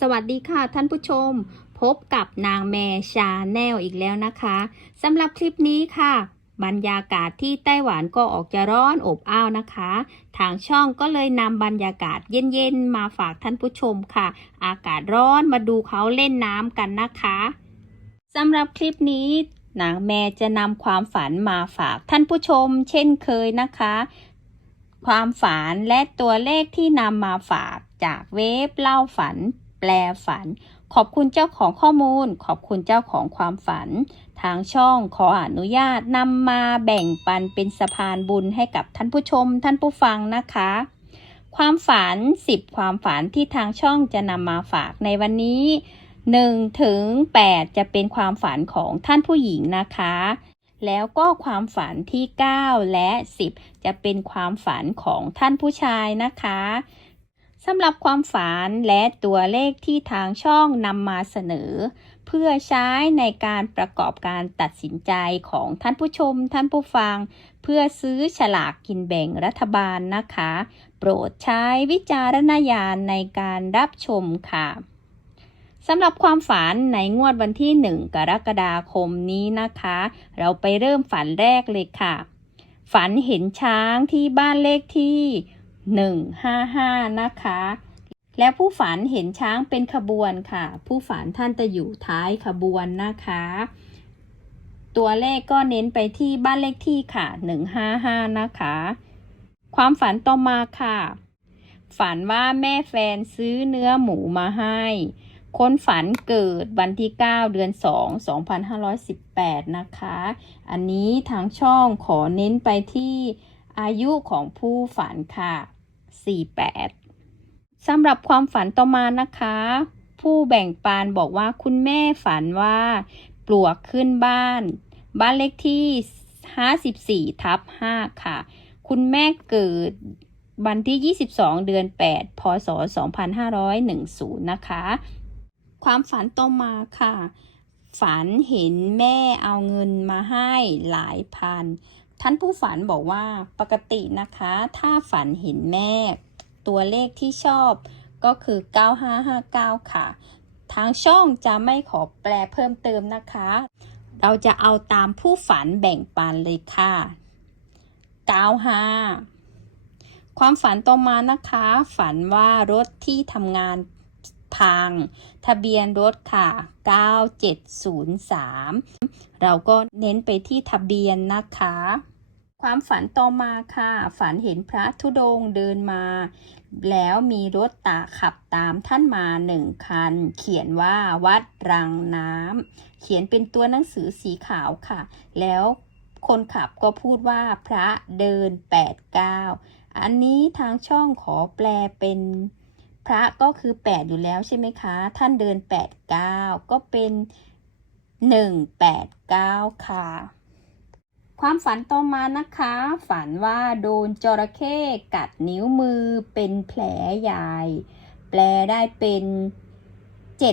สวัสดีค่ะท่านผู้ชม พบกับนางแมชาแนลอีกแล้วนะคะสำหรับคลิปนี้ค่ะ บรรยากาศที่ไต้หวันก็ออกจะร้อนอบอ้าวนะคะ ทางช่องก็เลยนำบรรยากาศเย็นๆมาฝากท่านผู้ชมค่ะ อากาศร้อนมาดูเขาเล่นน้ำกันนะคะสำหรับคลิปนี้นางแม่จะนำความฝันมาฝากท่านผู้ชม เช่นเคยนะคะ ความฝันและตัวเลขที่นำมาฝากจากเว็บเล่าฝัน แปลฝัน ขอบคุณเจ้าของข้อมูล ขอบคุณเจ้าของความฝัน ทางช่องขออนุญาตนำมาแบ่งปันเป็นสะพานบุญให้กับท่านผู้ชม ท่านผู้ฟังนะคะ ความฝัน 10 ความฝันที่ทางช่องจะนำมาฝากในวันนี้1ถึง8จะเป็นความฝันของท่านผู้หญิงนะคะ แล้วก็ความฝันที่ 9 และ 10 จะเป็นความฝันของท่านผู้ชายนะคะ สำหรับความฝันและตัวเลขที่ทางช่องนำมาเสนอ เพื่อใช้ในการประกอบการตัดสินใจของท่านผู้ชม ท่านผู้ฟัง เพื่อซื้อฉลากกินแบ่งรัฐบาลนะคะ โปรดใช้วิจารณญาณในการรับชมค่ะสำหรับความฝันในงวดวันที่ 1 กรกฎาคมนี้นะคะ เราไปเริ่มฝันแรกเลยค่ะ ฝันเห็นช้างที่บ้านเลขที่ 155 นะคะ และผู้ฝันเห็นช้างเป็นขบวนค่ะ ผู้ฝันท่านจะอยู่ท้ายขบวนนะคะ ตัวเลขก็เน้นไปที่บ้านเลขที่ค่ะ 155 นะคะ ความฝันต่อมาค่ะ ฝันว่าแม่แฟนซื้อเนื้อหมูมาให้คนฝันเกิดวันที่ 9 เดือน 2 2518 นะคะ อันนี้ทางช่องขอเน้นไปที่อายุของผู้ฝันค่ะ 48สำหรับความฝันต่อมานะคะ ผู้แบ่งปันบอกว่าคุณแม่ฝันว่าปลวกขึ้นบ้าน บ้านเลขที่ 54ทับ5ค่ะ คุณแม่เกิดวันที่ 22 เดือน 8 พศ 2510 นะคะ ความฝันต่อมาค่ะ ฝันเห็นแม่เอาเงินมาให้หลายพัน ท่านผู้ฝันบอกว่าปกตินะคะ ถ้าฝันเห็นแม่ตัวเลขที่ชอบก็คือ 9559 ค่ะ ทางช่องจะไม่ขอแปลเพิ่มเติมนะคะ เราจะเอาตามผู้ฝันแบ่งปันเลยค่ะ 95 ความฝันต่อมานะคะ ฝันว่ารถที่ทำงาน พัง ทะเบียนรถค่ะ 9703 เราก็เน้นไปที่ทะเบียนนะคะ ความฝันต่อมาค่ะ ฝันเห็นพระธุดงค์เดินมา แล้วมีรถตาขับตามท่านมาหนึ่งคัน เขียนว่าวัดรังน้ำ เขียนเป็นตัวหนังสือสีขาวค่ะ แล้วคนขับก็พูดว่าพระเดินแปดเก้าอันนี้ทางช่องขอแปลเป็น พระก็คือ 8 อยู่แล้วใช่ไหมคะ ท่านเดิน 8 9 ก็เป็น 1 8 9 ค่ะ ความฝันต่อมานะคะ ฝันว่าโดนจระเข้กัดนิ้วมือเป็นแผลใหญ่ แปลได้เป็น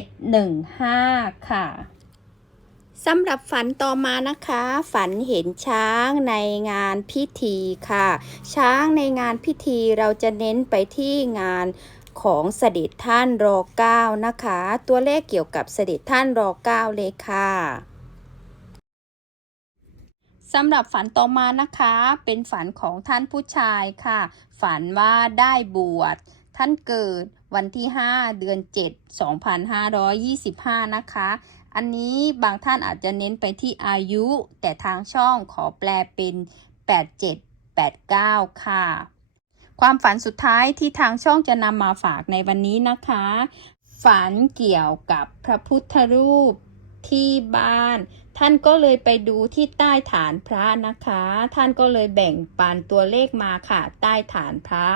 715 ค่ะสำหรับฝันต่อมานะคะ ฝันเห็นช้างในงานพิธีค่ะ ช้างในงานพิธีเราจะเน้นไปที่งาน ของเสด็จท่านรอเก้านะคะ ตัวเลขเกี่ยวกับเสด็จท่านรอเก้าเลยค่ะสำหรับฝันต่อมานะคะ เป็นฝันของท่านผู้ชายค่ะ ฝันว่าได้บวชท่านเกิดวันที่ 5 เดือน 7 2525 นะคะ อันนี้บางท่านอาจจะเน้นไปที่อายุ แต่ทางช่องขอแปลเป็น 87 89 ค่ะ ความฝันสุดท้ายที่ทางช่องจะนำมาฝากในวันนี้นะคะ ฝันเกี่ยวกับพระพุทธรูปที่บ้าน ท่านก็เลยไปดูที่ใต้ฐานพระนะคะ ท่านก็เลยแบ่งปันตัวเลขมาค่ะ ใต้ฐานพระ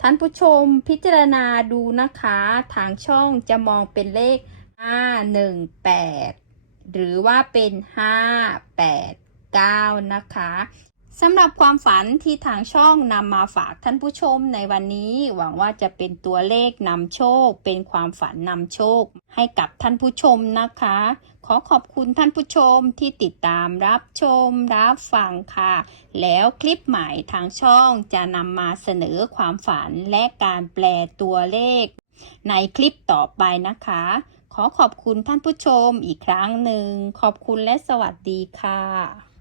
ท่านผู้ชมพิจารณาดูนะคะ ทางช่องจะมองเป็นเลข 518 หรือว่าเป็น 589 นะคะ สำหรับความฝันที่ทางช่องนำมาฝากท่านผู้ชมในวันนี้ หวังว่าจะเป็นตัวเลขนำโชค เป็นความฝันนำโชค ให้กับท่านผู้ชมนะคะ ขอขอบคุณท่านผู้ชมที่ติดตามรับชมรับฟังค่ะ แล้วคลิปใหม่ทางช่องจะนำมาเสนอความฝันและการแปลตัวเลข ในคลิปต่อไปนะคะ ขอขอบคุณท่านผู้ชมอีกครั้งหนึ่งขอบคุณและสวัสดีค่ะ